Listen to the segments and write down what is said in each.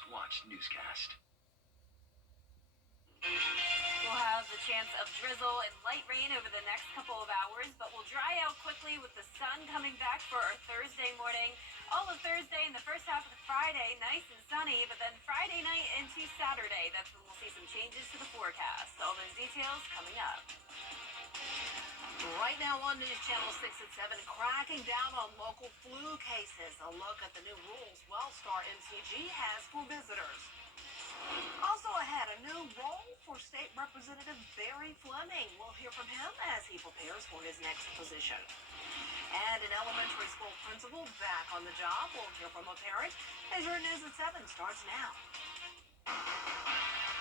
most-watched newscast. We'll have the chance of drizzle and light rain over the next couple of hours, but we'll dry out quickly with the sun coming back for our Thursday morning. All of Thursday and the first half of the Friday, nice and sunny, but then Friday night into Saturday, that's when we'll see some changes to the forecast. All those details coming up. Right now on News Channel 6 and 7, cracking down on local flu cases. A look at the new rules WellStar MCG has for visitors. Also ahead, a new role for State Representative Barry Fleming. We'll hear from him as he prepares for his next position. And an elementary school principal back on the job. We'll hear from a parent as your News at 7 starts now.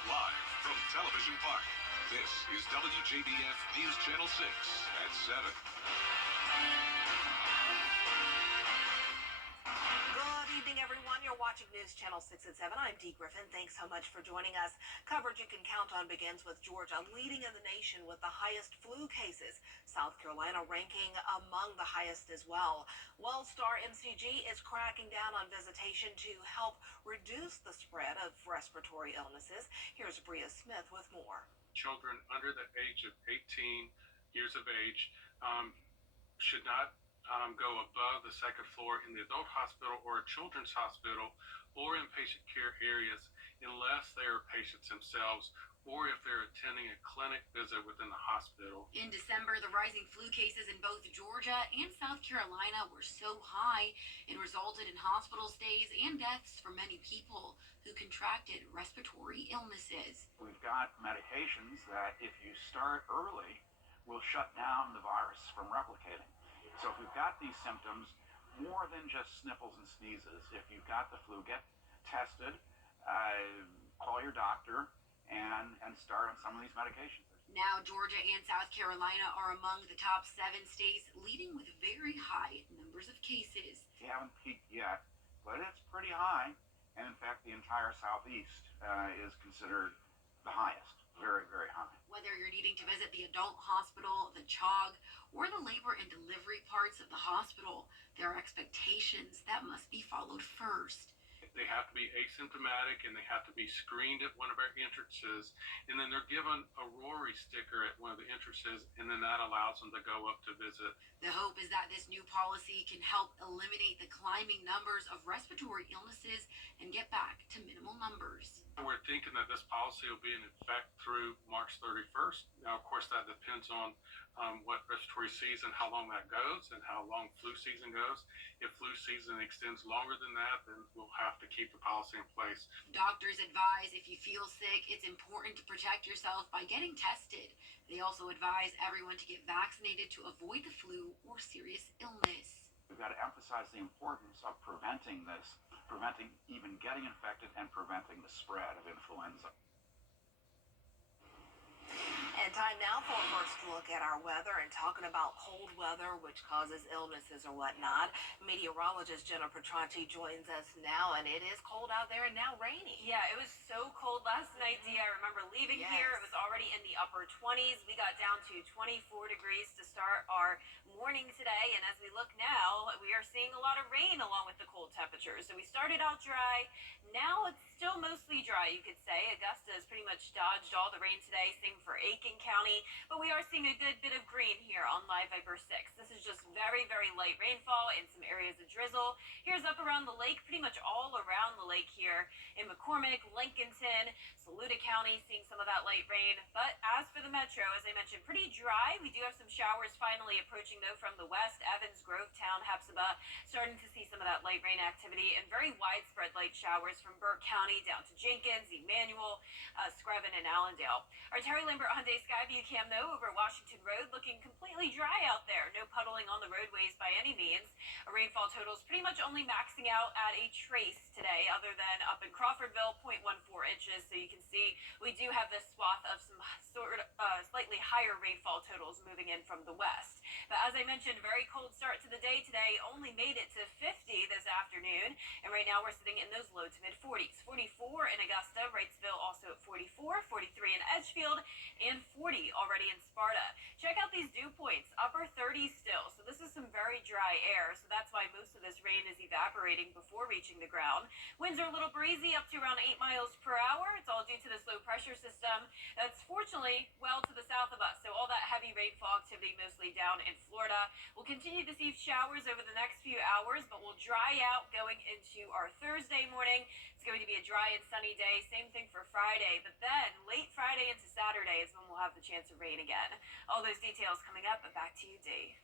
Live from Television Park, this is WJBF News Channel 6 at 7. Good evening, everyone. You're watching News Channel 6 at 7. I'm Dee Griffin. Thanks so much for joining us. Coverage you can count on begins with Georgia leading in the nation with the highest flu cases. South Carolina ranking among the highest as well. WellStar MCG is cracking down on visitation to help reduce the spread of respiratory illnesses. Here's Bria Smith with more. Children under the age of 18 years of age should not go above the second floor in the adult hospital or a children's hospital or in patient care areas unless they are patients themselves or if they're attending a clinic visit within the hospital. In December, the rising flu cases in both Georgia and South Carolina were so high it resulted in hospital stays and deaths for many people who contracted respiratory illnesses. We've got medications that if you start early will shut down the virus from replicating. So if we've got these symptoms, more than just sniffles and sneezes, if you've got the flu, get tested, call your doctor, and start on some of these medications. Now, Georgia and South Carolina are among the top 7 states, leading with very high numbers of cases. We haven't peaked yet, but it's pretty high. And in fact, the entire Southeast is considered the highest. Very, very high. Whether you're needing to visit the adult hospital, the CHOG, or the labor and delivery parts of the hospital, there are expectations that must be followed first. They have to be asymptomatic and they have to be screened at one of our entrances, and then they're given a Rory sticker at one of the entrances, and then that allows them to go up to visit. The hope is that this new policy can help eliminate the climbing numbers of respiratory illnesses and get back to minimal numbers. We're thinking that this policy will be in effect through March 31st. Now, of course, that depends on what respiratory season, how long that goes, and how long flu season goes. If flu season extends longer than that, then we'll have to keep the policy in place. Doctors advise if you feel sick, it's important to protect yourself by getting tested. They also advise everyone to get vaccinated to avoid the flu or serious illness. We've got to emphasize the importance of preventing this, preventing even getting infected and preventing the spread of influenza. And time now for a first look at our weather and talking about cold weather, which causes illnesses or whatnot. Meteorologist Jenna Petranti joins us now, and it is cold out there and now rainy. Yeah, it was so cold last night, Dee. I remember leaving here. It was already in the upper 20s. We got down to 24 degrees to start our morning today. And as we look now, we are seeing a lot of rain along with the cold temperatures. So we started out dry. Now it's still mostly dry, you could say. Augusta has pretty much dodged all the rain today. Same for Aiken County. But we are seeing a good bit of green here on Live Viper 6. This is just very, very light rainfall in some areas of drizzle. Here's up around the lake, pretty much all around the lake here in McCormick, Lincolnton, Saluda County, seeing some of that light rain. But as for the metro, as I mentioned, pretty dry. We do have some showers finally approaching, though, from the west. Evans, Grovetown, Hepzibah, starting to see some of that light rain activity and very widespread light showers from Burke County down to Jenkins, Emmanuel, Screven, and Allendale. Our Terry Lambert Hyundai Skyview cam, though, over Washington Road, looking completely dry out there. No puddling on the roadways by any means. Our rainfall totals pretty much only maxing out at a trace today, other than up in Crawfordville, 0.14 inches. So you can see we do have this swath of some slightly higher rainfall totals moving in from the west. But as I mentioned, very cold start to the day today. Only made it to 50 this afternoon. And right now we're sitting in those low to mid 40s. 44 in Augusta, Wrightsville also at 44, 43 in Edgefield, and 40 already in Sparta. Check out these dew points, upper 30s still. So this is some very dry air. So that's why most of this rain is evaporating before reaching the ground. Winds are a little breezy, up to around 8 miles per hour. It's all due to this low pressure system that's fortunately well to the south of us. So all that heavy rainfall activity mostly down in Florida. We'll continue to see showers over the next few hours, but will dry out going into our Thursday morning. It's going to be a dry and sunny day. Same thing for Friday, but then late Friday into Saturday is when we'll have the chance of rain again. All those details coming up, but back to you, Dee.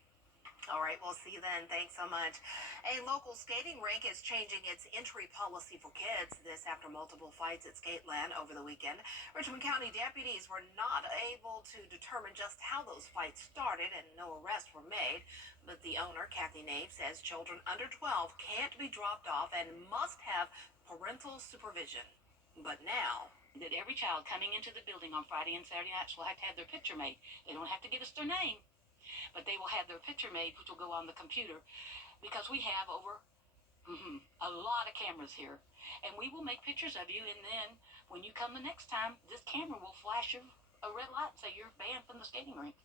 All right, we'll see you then. Thanks so much. A local skating rink is changing its entry policy for kids. This after multiple fights at Skateland over the weekend. Richmond County deputies were not able to determine just how those fights started, and no arrests were made. But the owner, Kathy Nave, says children under 12 can't be dropped off and must have parental supervision. But now, that every child coming into the building on Friday and Saturday nights will have to have their picture made. They don't have to give us their name, but they will have their picture made, which will go on the computer, because we have over a lot of cameras here, and we will make pictures of you, and then when you come the next time, this camera will flash a red light and say you're banned from the skating rink.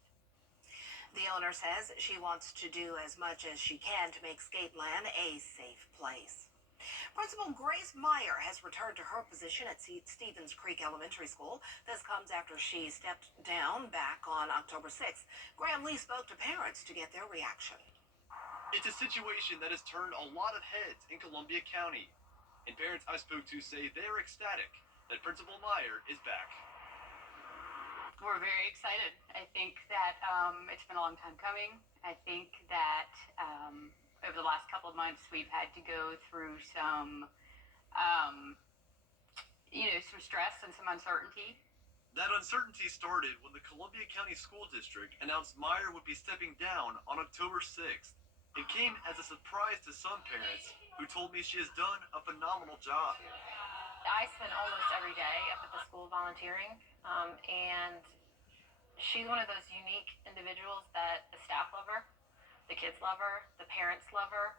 the owner says she wants to do as much as she can to make Skateland a safe place. Principal Grace Meyer has returned to her position at Stevens Creek Elementary School. This comes after she stepped down back on October 6th. Graham Lee spoke to parents to get their reaction. It's a situation that has turned a lot of heads in Columbia County, and parents I spoke to say they're ecstatic that Principal Meyer is back. We're very excited. I think that it's been a long time coming. I think that over the last couple of months, we've had to go through some, some stress and some uncertainty. That uncertainty started when the Columbia County School District announced Meyer would be stepping down on October 6th. It came as a surprise to some parents who told me she has done a phenomenal job. I spend almost every day up at the school volunteering, and she's one of those unique individuals that the staff love her, the kids love her, the parents love her,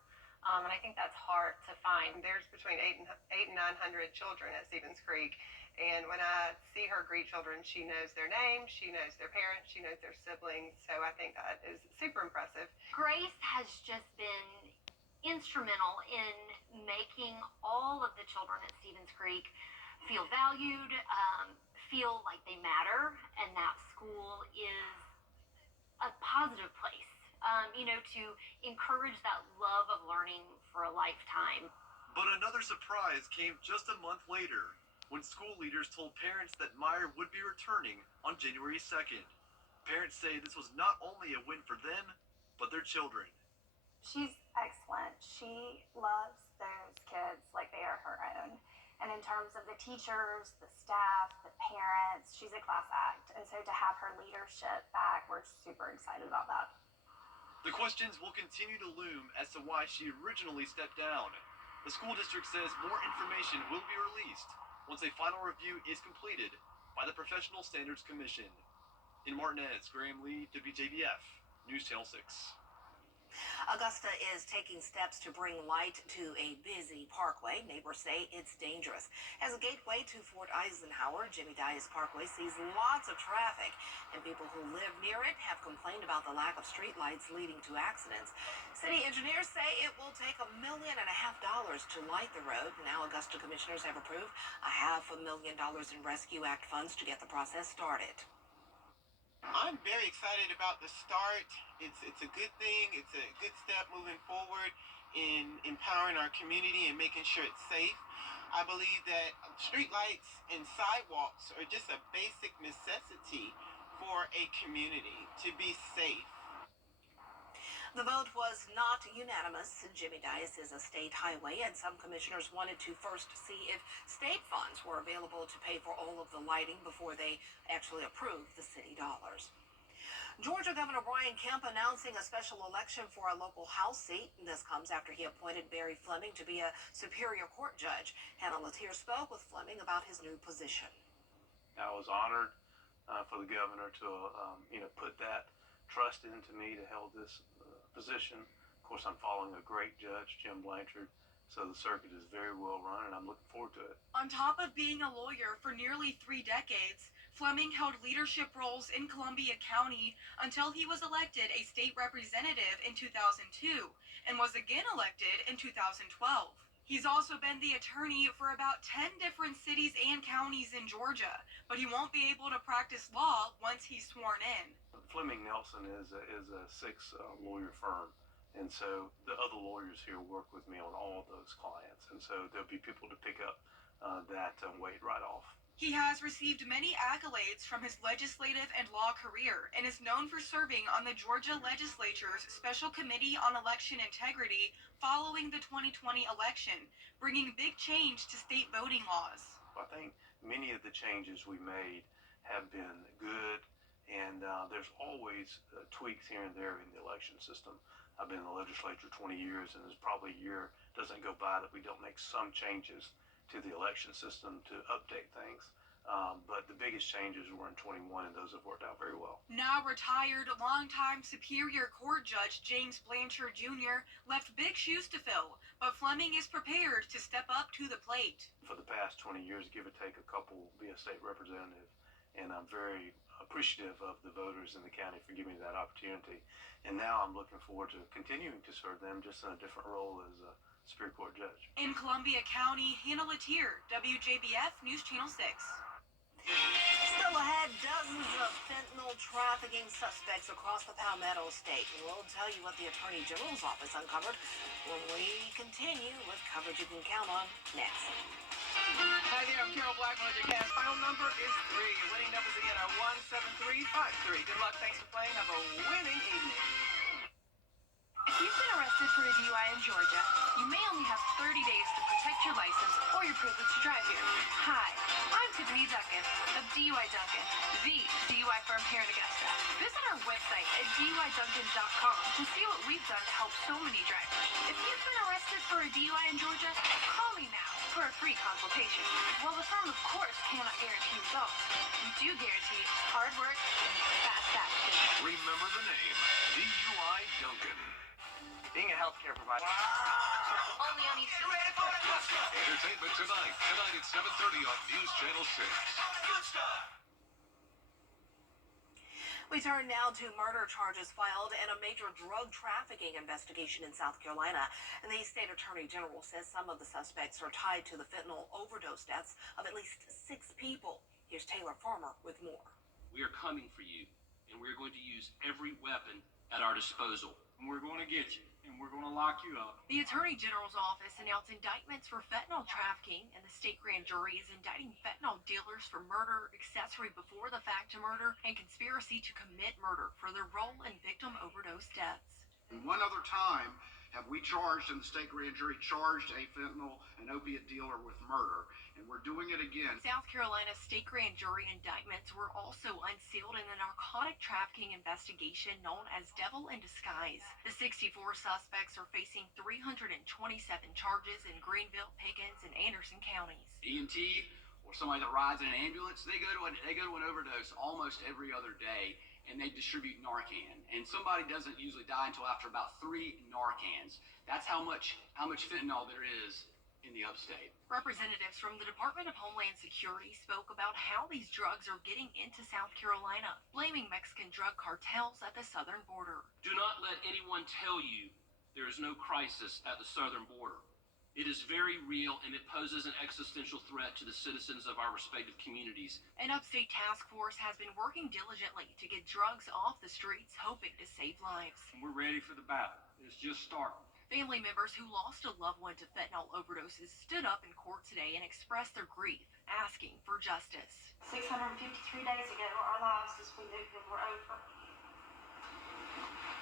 and I think that's hard to find. There's between 800 and 900 children at Stevens Creek, and when I see her greet children, she knows their names, she knows their parents, she knows their siblings, so I think that is super impressive. Grace has just been instrumental in making all of the children at Stevens Creek feel valued, feel like they matter, and that school is a positive place, to encourage that love of learning for a lifetime. But another surprise came just a month later when school leaders told parents that Meyer would be returning on January 2nd. Parents say this was not only a win for them, but their children. She's excellent. She loves those kids like they are her own. And in terms of the teachers, the staff, the parents, she's a class act. And so to have her leadership back, we're super excited about that. The questions will continue to loom as to why she originally stepped down. The school district says more information will be released once a final review is completed by the Professional Standards Commission. In Martinez, Graham Lee, WJBF, News Channel 6. Augusta is taking steps to bring light to a busy parkway. Neighbors say it's dangerous. As a gateway to Fort Eisenhower, Jimmy Dias Parkway sees lots of traffic, and people who live near it have complained about the lack of streetlights leading to accidents. City engineers say it will take $1.5 million to light the road. Now Augusta commissioners have approved $500,000 in Rescue Act funds to get the process started. I'm very excited about the start. It's a good thing. It's a good step moving forward in empowering our community and making sure it's safe. I believe that streetlights and sidewalks are just a basic necessity for a community to be safe. The vote was not unanimous. Jimmy Dias is a state highway, and some commissioners wanted to first see if state funds were available to pay for all of the lighting before they actually approved the city dollars. Georgia Governor Brian Kemp announcing a special election for a local House seat. This comes after he appointed Barry Fleming to be a Superior Court judge. Hannah Latier spoke with Fleming about his new position. I was honored for the governor to, put that trust into me to hold this position. Of course, I'm following a great judge, Jim Blanchard, so the circuit is very well run, and I'm looking forward to it. On top of being a lawyer for nearly 3 decades, Fleming held leadership roles in Columbia County until he was elected a state representative in 2002 and was again elected in 2012. He's also been the attorney for about 10 different cities and counties in Georgia, but he won't be able to practice law once he's sworn in. Fleming Nelson is a six-lawyer firm, and so the other lawyers here work with me on all those clients, and so there'll be people to pick up that weight right off. He has received many accolades from his legislative and law career and is known for serving on the Georgia legislature's Special Committee on Election Integrity following the 2020 election, bringing big change to state voting laws. I think many of the changes we made have been good, and there's always tweaks here and there in the election system. I've been in the legislature 20 years, and there's probably a year doesn't go by that we don't make some changes to the election system to update things. But the biggest changes were in 21, and those have worked out very well. Now retired longtime Superior Court Judge James Blanchard Jr. left big shoes to fill, but Fleming is prepared to step up to the plate. For the past 20 years, give or take a couple, be a state representative, and I'm very appreciative of the voters in the county for giving me that opportunity. And now I'm looking forward to continuing to serve them just in a different role as a Superior Court Judge. In Columbia County, Hannah Latier, WJBF News Channel 6. Still ahead, dozens of fentanyl trafficking suspects across the Palmetto State. We'll tell you what the Attorney General's office uncovered when we continue with coverage you can count on next. Hi there, I'm Carol Blackman with your cast. Final number is 3. Your winning numbers again are 17353. Good luck, thanks for playing. Have a winning evening. If you've been arrested for a DUI in Georgia, you may only have 30 days to protect your license or your privilege to drive here. Hi, I'm Tiffany Duncan of DUI Duncan, the DUI firm here in Augusta. Visit our website at DUIDuncan.com to see what we've done to help so many drivers. If you've been arrested for a DUI in Georgia, call me now for a free consultation. While the firm, of course, cannot guarantee results, we do guarantee hard work and fast action. Remember the name, DUI Duncan. Being a healthcare provider. Only on Easter. Entertainment tonight at 7:30 on News Channel 6. Good stuff. We turn now to murder charges filed in a major drug trafficking investigation in South Carolina. And the state attorney general says some of the suspects are tied to the fentanyl overdose deaths of at least 6 people. Here's Taylor Farmer with more. We are coming for you, and we're going to use every weapon at our disposal. And we're going to get you, and we're going to lock you up. The Attorney General's office announced indictments for fentanyl trafficking, and the state grand jury is indicting fentanyl dealers for murder, accessory before the fact to murder, and conspiracy to commit murder for their role in victim overdose deaths. And one other time have we charged, and the state grand jury charged a fentanyl and opiate dealer with murder, and we're doing it again. South Carolina's state grand jury indictments were also unsealed in a narcotic trafficking investigation known as Devil in Disguise. The 64 suspects are facing 327 charges in Greenville, Pickens, and Anderson counties. EMT or somebody that rides in an ambulance, they go to an overdose almost every other day, and they distribute Narcan. And somebody doesn't usually die until after about 3 Narcans. That's how much fentanyl there is in the upstate. Representatives from the Department of Homeland Security spoke about how these drugs are getting into South Carolina, blaming Mexican drug cartels at the southern border. Do not let anyone tell you there is no crisis at the southern border. It is very real, and it poses an existential threat to the citizens of our respective communities. An upstate task force has been working diligently to get drugs off the streets, hoping to save lives. We're ready for the battle. It's just starting. Family members who lost a loved one to fentanyl overdoses stood up in court today and expressed their grief, asking for justice. 653 days ago, our lives as we knew them were over.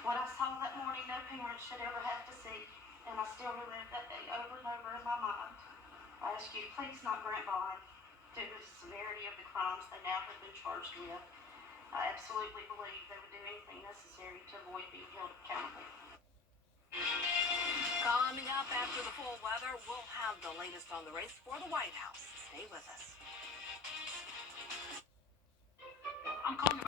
What I saw that morning, no parent should ever have to see. And I still relive that day over and over in my mind. I ask you to please not grant bond due to the severity of the crimes they now have been charged with. I absolutely believe they would do anything necessary to avoid being held accountable. Coming up after the full weather, we'll have the latest on the race for the White House. Stay with us. I'm calling.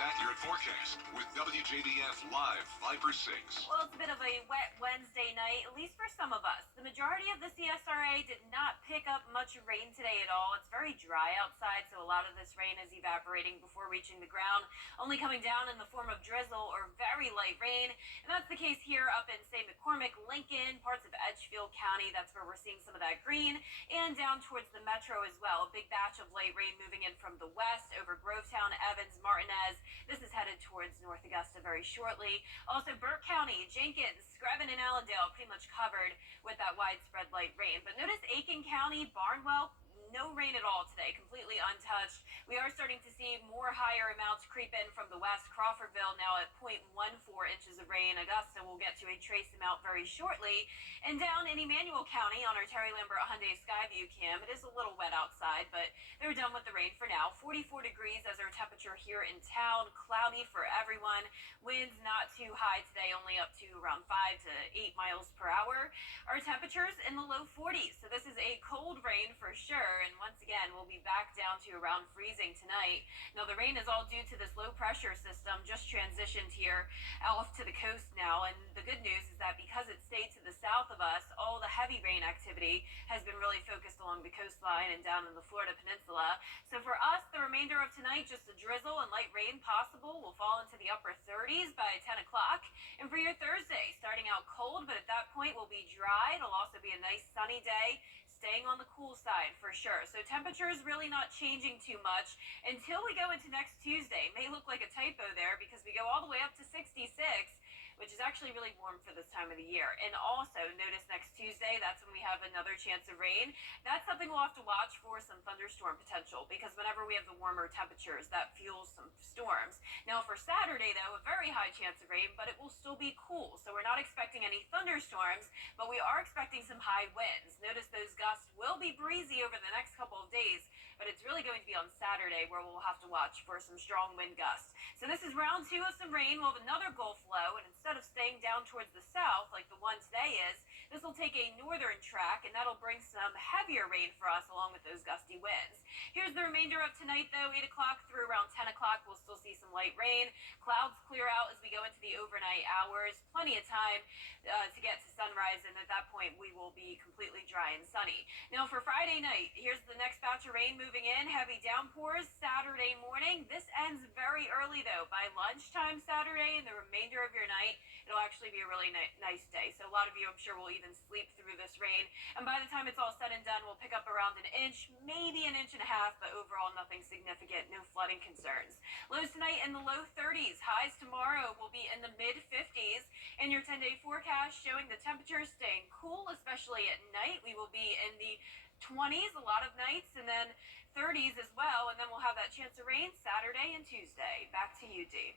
Accurate forecast with WJBF Live Viper 6. Well, it's a bit of a wet Wednesday night, at least for some of us. The majority of the CSRA did not pick up much rain today at all. It's very dry outside, so a lot of this rain is evaporating before reaching the ground, only coming down in the form of drizzle or very light rain. And that's the case here up in, say, McCormick, Lincoln, parts of Edgefield County. That's where we're seeing some of that green, and down towards the metro as well. A big batch of light rain moving in from the west over Grovetown, Evans, Martinez. This is headed towards North Augusta very shortly. Also, Burke County, Jenkins, Screven, and Allendale pretty much covered with that widespread light rain. But notice Aiken County, Barnwell, no rain at all today, completely untouched. We are starting to see more higher amounts creep in from the west. Crawfordville now at 0.14 inches of rain. Augusta will get to a trace amount very shortly. And down in Emmanuel County on our Terry Lambert Hyundai Skyview cam, it is a little wet outside, but they're done with the rain for now. 44 degrees as our temperature here in town. Cloudy for everyone. Winds not too high today, only up to around 5 to 8 miles per hour. Our temperatures in the low 40s, so this is a cold rain for sure. And once again, we'll be back down to around freezing tonight. Now, the rain is all due to this low pressure system just transitioned here off to the coast now. And the good news is that because it stayed to the south of us, all the heavy rain activity has been really focused along the coastline and down in the Florida Peninsula. So for us, the remainder of tonight, just a drizzle and light rain possible. Will fall into the upper 30s by 10 o'clock. And for your Thursday, starting out cold, but at that point will be dry. It'll also be a nice sunny day, staying on the cool side for sure. So temperatures really not changing too much until we go into next Tuesday. May look like a typo there because we go all the way up to 66, which is actually really warm for this time of the year. And also notice next Tuesday, that's when we have another chance of rain. That's something we'll have to watch for, some thunderstorm potential, because whenever we have the warmer temperatures, that fuels some storms. Now for Saturday though, a very high chance of rain, but it will still be cool. So we're not expecting any thunderstorms, but we are expecting some high winds. Notice those gusts will be breezy over the next couple of days, but it's really going to be on Saturday where we'll have to watch for some strong wind gusts. So this is round 2 of some rain. We'll have another Gulf low, and instead of staying down towards the south like the one today is, this will take a northern track, and that'll bring some heavier rain for us along with those gusty winds. Here's the remainder of tonight though. 8 o'clock through around 10 o'clock, we'll still see some light rain. Clouds clear out as we go into the overnight hours. Plenty of time to get to sunrise, and at that point we will be completely dry and sunny. Now for Friday night, here's the next batch of rain moving in. Heavy downpours Saturday morning. This ends very early though. By lunchtime Saturday and the remainder of your night, it'll actually be a really nice day. So a lot of you, I'm sure, will even sleep through this rain. And by the time it's all said and done, we'll pick up around an inch, maybe an inch and a half, but overall nothing significant, no flooding concerns. Lows tonight in the low 30s. Highs tomorrow will be in the mid 50s. And your 10-day forecast showing the temperatures staying cool, especially at night. We will be in the 20s a lot of nights, and then 30s as well. And then we'll have that chance of rain Saturday and Tuesday. Back to you, Dee.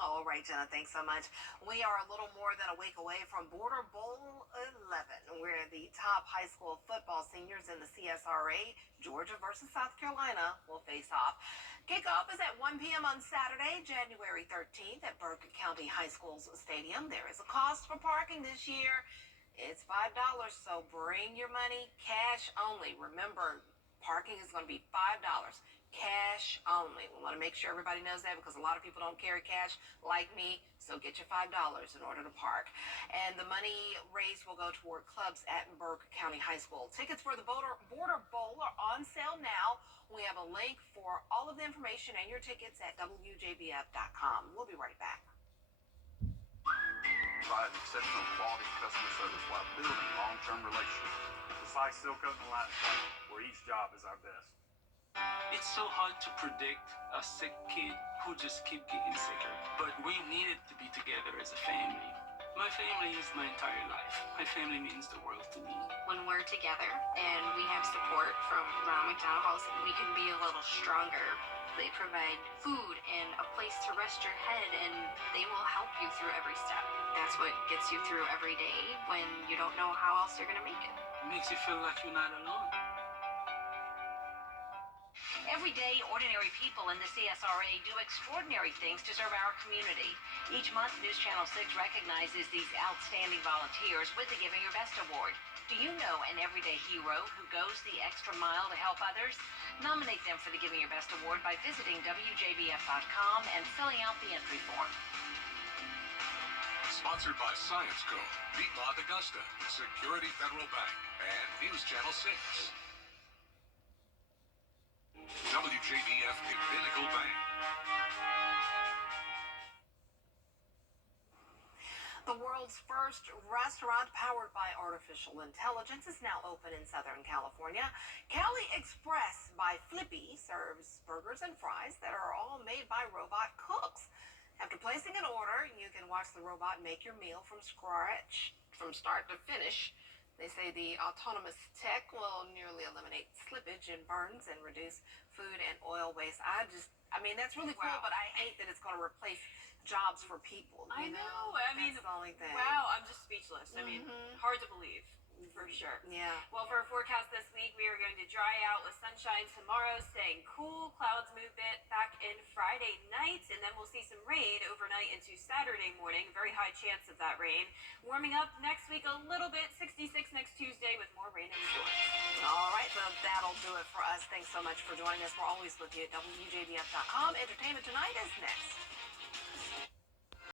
All right, Jenna, thanks so much. We are a little more than a week away from Border Bowl 11, where the top high school football seniors in the CSRA, Georgia versus South Carolina, will face off. Kickoff is at 1 p.m. on Saturday, January 13th at Burke County High School's stadium. There is a cost for parking this year. It's $5, so bring your money, cash only. Remember, parking is going to be $5. Cash only. We want to make sure everybody knows that because a lot of people don't carry cash like me, so get your $5 in order to park. And the money raised will go toward clubs at Burke County High School. Tickets for the Border Bowl are on sale now. We have a link for all of the information and your tickets at WJBF.com. We'll be right back. Provide exceptional quality customer service while building long-term relationships. Besides Silk Oak and Limestone, where each job is our best. It's so hard to predict a sick kid who just keep getting sicker. But we needed to be together as a family. My family is my entire life. My family means the world to me. When we're together and we have support from Ronald McDonald House, we can be a little stronger. They provide food and a place to rest your head, and they will help you through every step. That's what gets you through every day when you don't know how else you're going to make it. It makes you feel like you're not alone. Every day, ordinary people in the CSRA do extraordinary things to serve our community. Each month, News Channel 6 recognizes these outstanding volunteers with the Giving Your Best Award. Do you know an everyday hero who goes the extra mile to help others? Nominate them for the Giving Your Best Award by visiting WJBF.com and filling out the entry form. Sponsored by Science Co., Piedmont Augusta, Security Federal Bank, and News Channel 6. WJBF in Pinnacle Bank. The world's first restaurant powered by artificial intelligence is now open in Southern California. Cali Express by Flippy serves burgers and fries that are all made by robot cooks. After placing an order, you can watch the robot make your meal from scratch, from start to finish. They say the autonomous tech will nearly eliminate slippage and burns and reduce food and oil waste. I mean, that's really cool, but I hate that it's going to replace jobs for people. I know. I mean, that's the only thing. Wow, I'm just speechless. I mean, hard to believe. For sure. Yeah. Well, for our forecast this week, we are going to dry out with sunshine tomorrow, staying cool. Clouds move back in Friday night, and then we'll see some rain overnight into Saturday morning. Very high chance of that rain. Warming up next week a little bit, 66 next Tuesday with more rain and storms. All right, well, that'll do it for us. Thanks so much for joining us. We're always with you at WJBF.com. Entertainment Tonight is next.